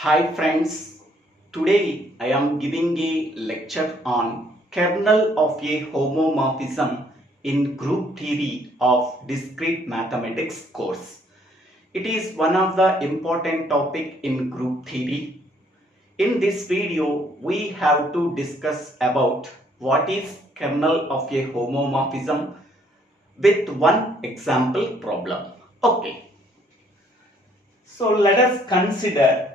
Hi friends, today I am giving a lecture on kernel of a homomorphism in group theory of discrete mathematics course. It is one of the important topic in group theory. In this video, we have to discuss about what is kernel of a homomorphism with one example problem. Okay, so let us consider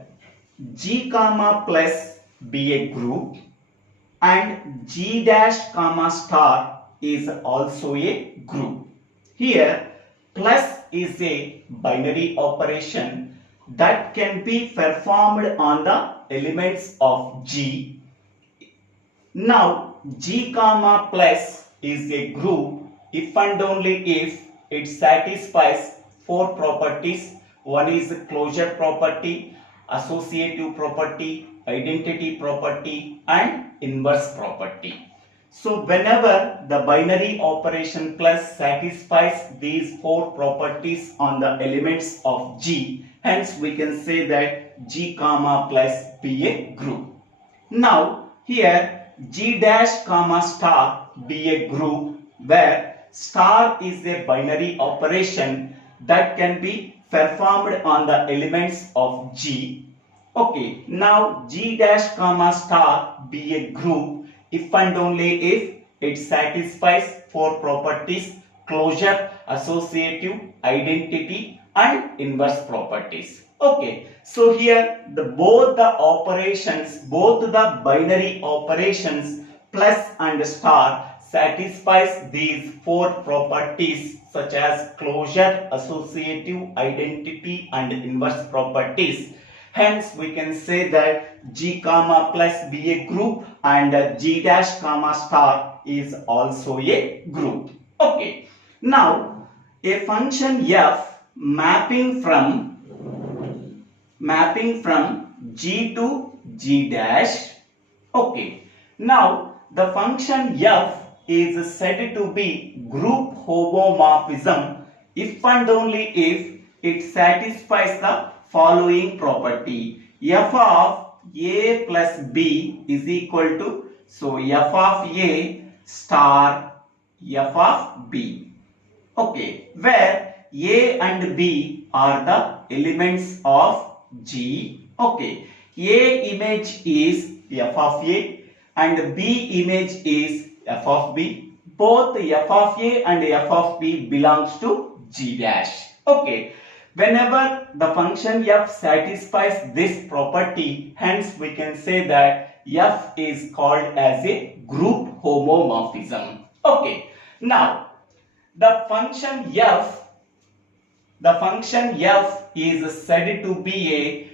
G comma plus be a group and G dash comma star is also a group. Here plus is a binary operation that can be performed on the elements of G. Now G comma plus is a group if and only if it satisfies four properties. One is closure property, associative property, identity property and inverse property. So whenever the binary operation plus satisfies these four properties on the elements of G, hence we can say that G comma plus be a group. Now here G dash comma star be a group where star is a binary operation that can be performed on the elements of G. Okay, now G dash comma star be a group if and only if it satisfies four properties: closure, associative, identity and inverse properties. Okay, so here both the binary operations plus and star satisfies these four properties such as closure, associative, identity and inverse properties. Hence we can say that G comma plus be a group and G dash comma star is also a group. Okay, now a function f mapping from G to G dash. Okay, now the function f is said to be group homomorphism if and only if it satisfies the following property: f of a plus b is equal to, so f of a star f of b. Okay, where a and b are the elements of G. Okay, a image is f of a and b image is f of b. Both f of a and f of b belongs to G dash. Okay, whenever the function f satisfies this property, hence we can say that f is called as a group homomorphism. Okay, now the function f is said to be a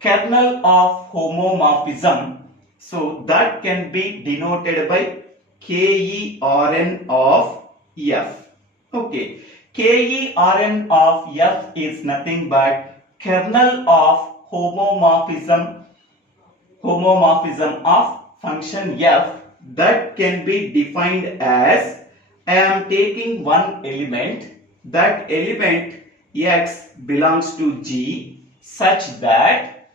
kernel of homomorphism. So that can be denoted by KERN of f. Okay, KERN of f is nothing but kernel of homomorphism of function f that can be defined as, I am taking one element, that element x belongs to G such that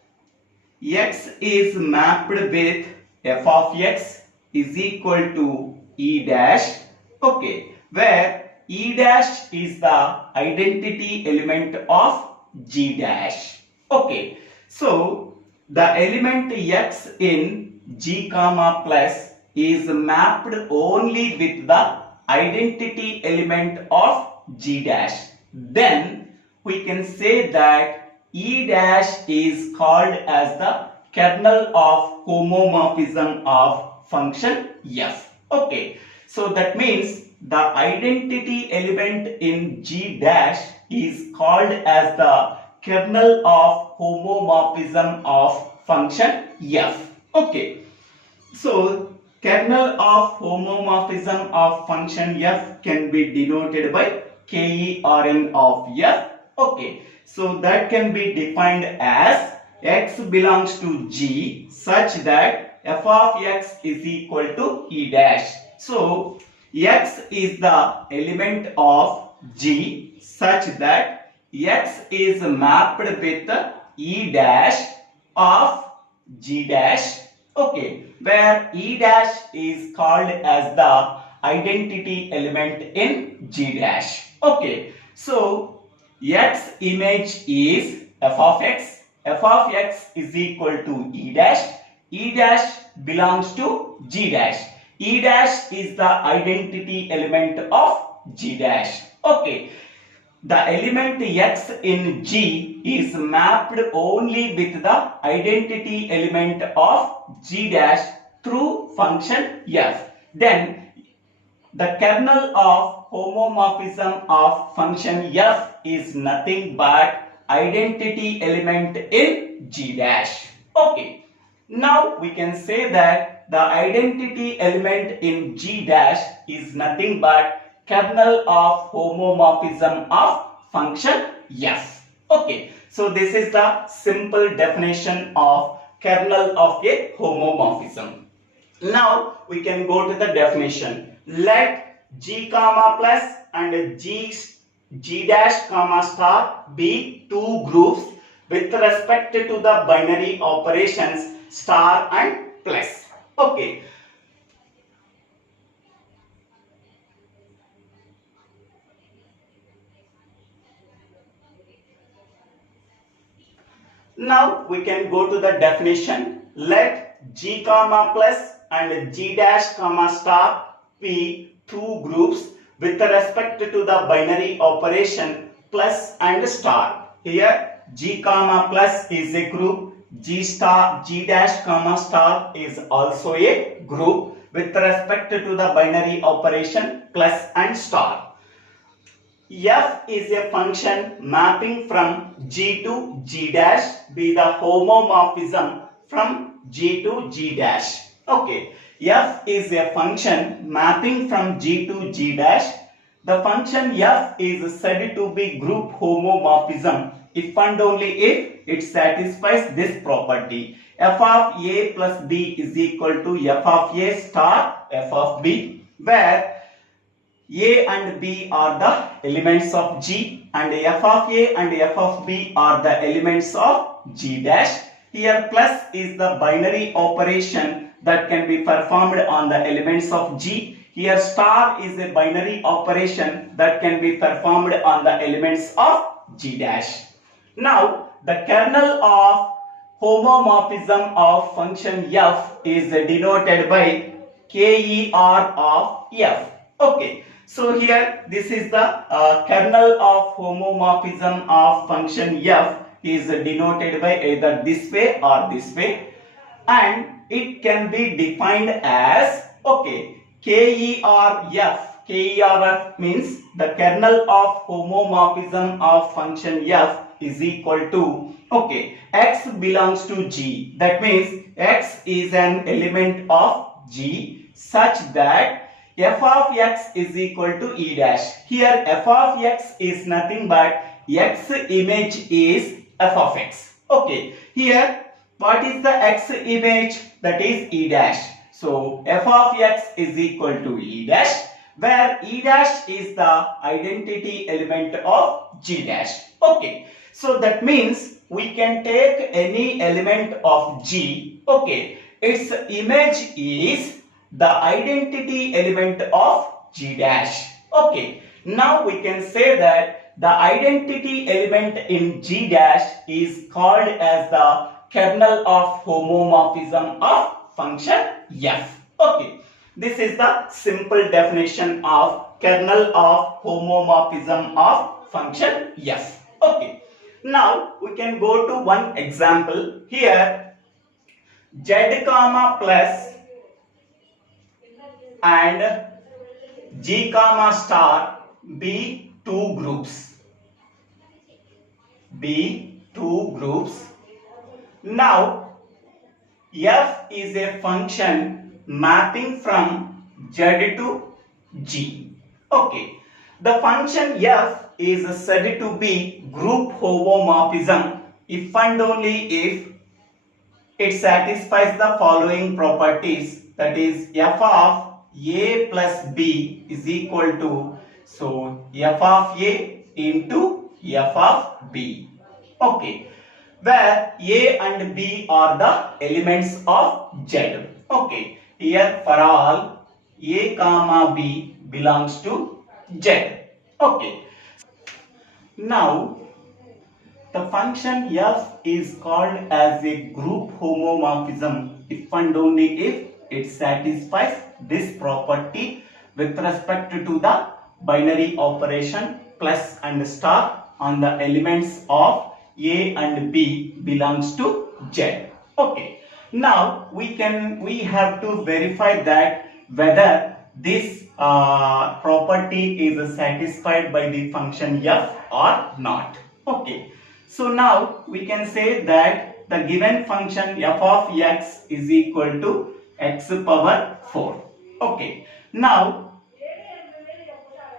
x is mapped with f of x is equal to E dash. Okay, where E dash is the identity element of G dash. Okay, so the element x in G comma plus is mapped only with the identity element of G dash. Then we can say that E dash is called as the kernel of homomorphism of function f. Okay, so that means the identity element in G dash is called as the kernel of homomorphism of function f. Okay, so kernel of homomorphism of function f can be denoted by KERN of f. Okay, so that can be defined as x belongs to G such that f of x is equal to E dash. So x is the element of G such that x is mapped with E dash of G dash, okay, where E dash is called as the identity element in G dash. Okay, so X image is f of x is equal to E dash belongs to G dash. E dash is the identity element of G dash. Okay, the element x in G is mapped only with the identity element of G dash through function f. Then the kernel of homomorphism of function f is nothing but identity element in G dash. Okay. Now we can say that the identity element in G dash is nothing but kernel of homomorphism of function f. Okay. So this is the simple definition of kernel of a homomorphism. Now we can go to the definition. Let G comma plus and G dash comma star be two groups with respect to the binary operations star and plus. Okay. Now we can go to the definition. Let G comma plus and G dash comma star be two groups with respect to the binary operation plus and star. Here G comma plus is a group, G dash comma star is also a group with respect to the binary operation plus and star. F is a function mapping from G to G dash be the homomorphism from G to G dash. Okay. F is a function mapping from G to G dash. The function f is said to be group homomorphism if and only if it satisfies this property. F of a plus b is equal to f of a star f of b, where a and b are the elements of G and f of a and f of b are the elements of G dash. Here plus is the binary operation that can be performed on the elements of G. Here star is a binary operation that can be performed on the elements of G dash. Now the kernel of homomorphism of function f is denoted by KER of f. Okay. So here this is the kernel of homomorphism of function f is denoted by either this way or this way, and it can be defined as, okay, KERF means the kernel of homomorphism of function f is equal to, okay, x belongs to G, that means x is an element of G such that f of x is equal to E dash. Here f of x is nothing but x image is f of x. Okay. Here what is the x image? That is E dash. So f of x is equal to E dash, where E dash is the identity element of G dash. Okay. So that means we can take any element of G. Okay. Its image is the identity element of G dash. Okay. Now we can say that the identity element in G dash is called as the kernel of homomorphism of function f. Okay. This is the simple definition of kernel of homomorphism of function f. Okay. Now we can go to one example. Here z comma plus and G comma star be two groups. Now f is a function mapping from Z to G. Okay. The function f is said to be group homomorphism if and only if it satisfies the following properties, that is f of a plus b is equal to, so f of a into f of b. Okay. where A and B are the elements of Z. Okay, here for all A comma B belongs to Z. Okay, now the function f is called as a group homomorphism if and only if it satisfies this property with respect to the binary operation plus and star on the elements of A and B belongs to Z. Okay. Now we have to verify that whether this property is satisfied by the function f or not. Okay. So now we can say that the given function f of x is equal to x power 4. Okay. Now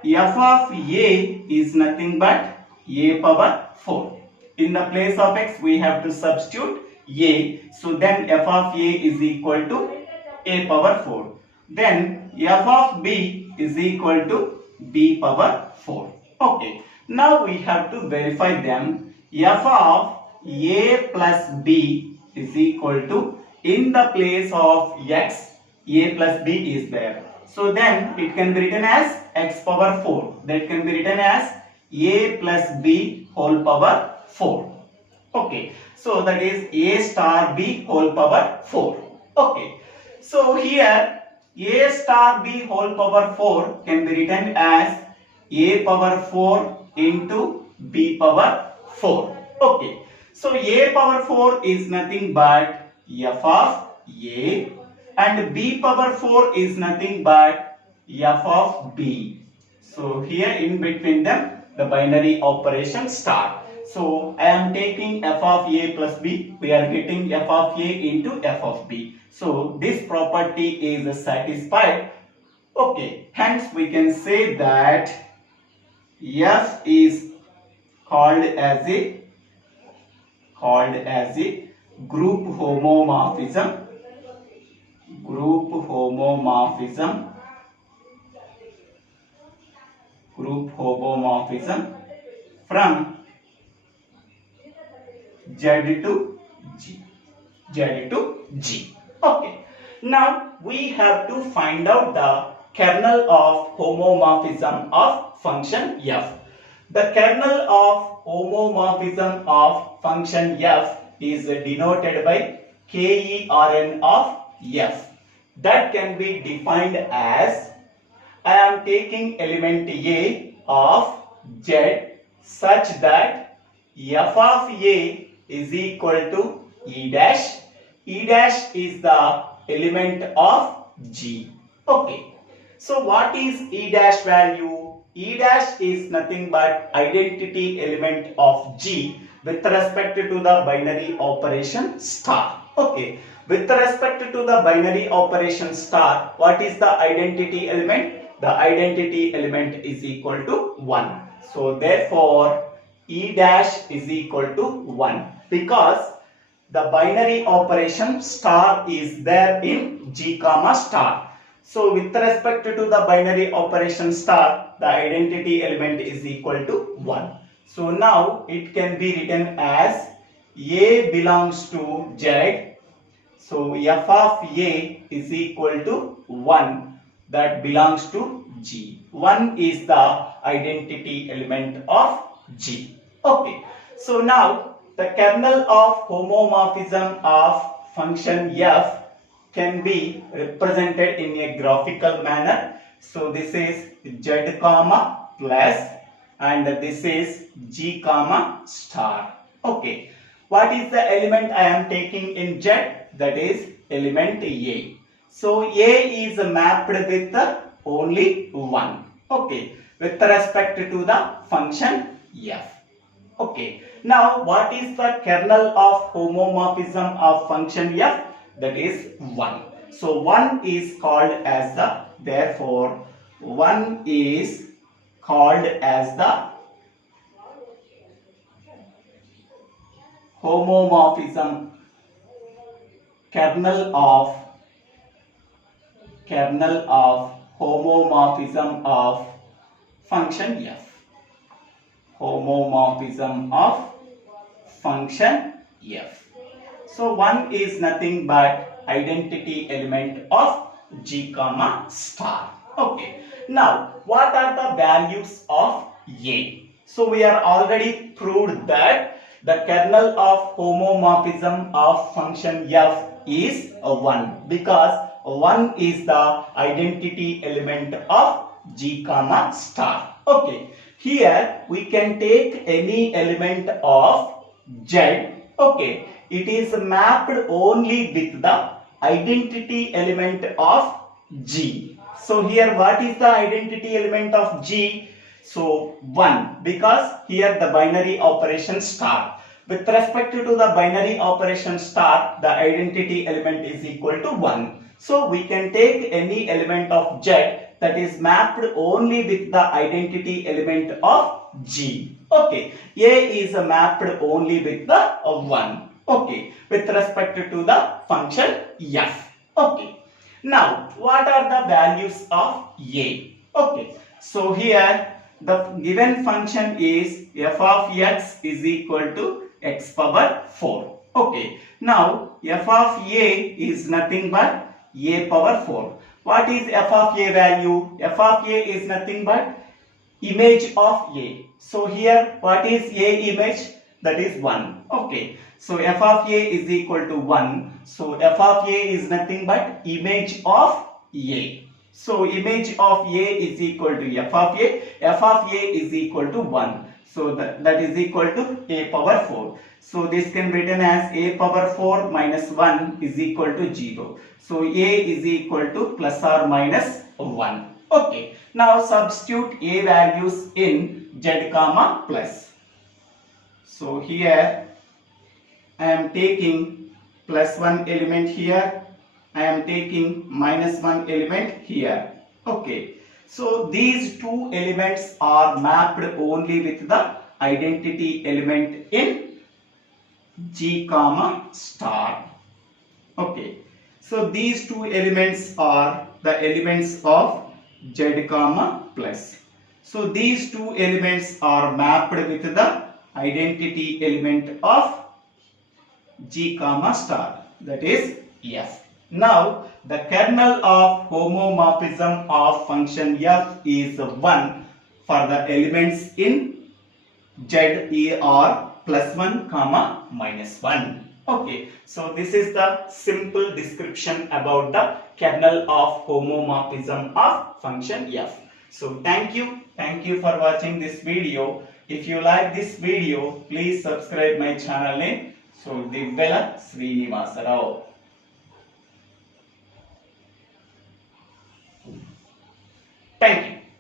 f of a is nothing but a power 4. In the place of x we have to substitute a. So then f of a is equal to a power 4. Then f of b is equal to b power 4. Okay. Now we have to verify them. F of a plus b is equal to, in the place of x, a plus b is there. So then it can be written as x power 4. That can be written as a plus b whole power 4. Okay. So that is a star b whole power 4. Okay. So here a star b whole power 4 can be written as a power 4 into b power 4. Okay. So a power 4 is nothing but f of a and b power 4 is nothing but f of b. So here in between them the binary operation start. So I am taking f of a plus b. We are getting f of a into f of b. So this property is satisfied. Okay. Hence we can say that f is called as a group homomorphism from Z to G. Okay. Now we have to find out the kernel of homomorphism of function f. The kernel of homomorphism of function f is denoted by kern of f. That can be defined as, I am taking element a of Z such that f of a is equal to e dash. E dash is the element of G. Okay. So what is e dash value? E dash is nothing but identity element of G with respect to the binary operation star. Okay. With respect to the binary operation star, what is the identity element? The identity element is equal to 1. So therefore, E dash is equal to 1 because the binary operation star is there in G comma star. So with respect to the binary operation star, the identity element is equal to 1. So now it can be written as A belongs to Z. So f of A is equal to 1 that belongs to G. 1 is the identity element of G. Okay. So now the kernel of homomorphism of function f can be represented in a graphical manner. So this is Z comma plus and this is G comma star. Okay. What is the element I am taking in Z? That is element A. So A is mapped with only 1. Okay. With respect to the function f. Okay. Now what is the kernel of homomorphism of function f? That is 1. So 1 is called as the, therefore 1 is called as the homomorphism, kernel of homomorphism of function f. Homomorphism of function F. So 1 is nothing but identity element of G comma star. Okay. Now what are the values of A? So we are already proved that the kernel of homomorphism of function F is 1 because 1 is the identity element of G comma star. Okay. Here we can take any element of Z. Okay. It is mapped only with the identity element of G. So here what is the identity element of G? So 1 because here the binary operation star. With respect to the binary operation star, the identity element is equal to 1. So we can take any element of Z that is mapped only with the identity element of G. Okay. A is mapped only with the 1. Okay. With respect to the function F. Okay. Now, what are the values of A? Okay. So here the given function is f of x is equal to x power 4. Okay. Now, f of A is nothing but a power 4. What is f of A value? F of A is nothing but image of A. So here what is A image? That is 1. Okay. So f of A is equal to 1. So f of A is nothing but image of A. So image of A is equal to f of A. F of A is equal to 1. So that is equal to a power 4. So this can be written as a power 4 minus 1 is equal to 0. So A is equal to plus or minus 1. Okay. Now substitute A values in Z comma plus. So here I am taking plus 1 element here. I am taking minus 1 element here. Okay. So these two elements are mapped only with the identity element in G comma star. Okay. So these two elements are the elements of Z comma plus. So these two elements are mapped with the identity element of G comma star, that is F. Now the kernel of homomorphism of function F is 1 for the elements in Z are plus 1 comma minus 1. Okay, so this is the simple description about the kernel of homomorphism of function F. So thank you for watching this video. If you like this video, please subscribe my channel name. So Divvela Srinivasa Rao.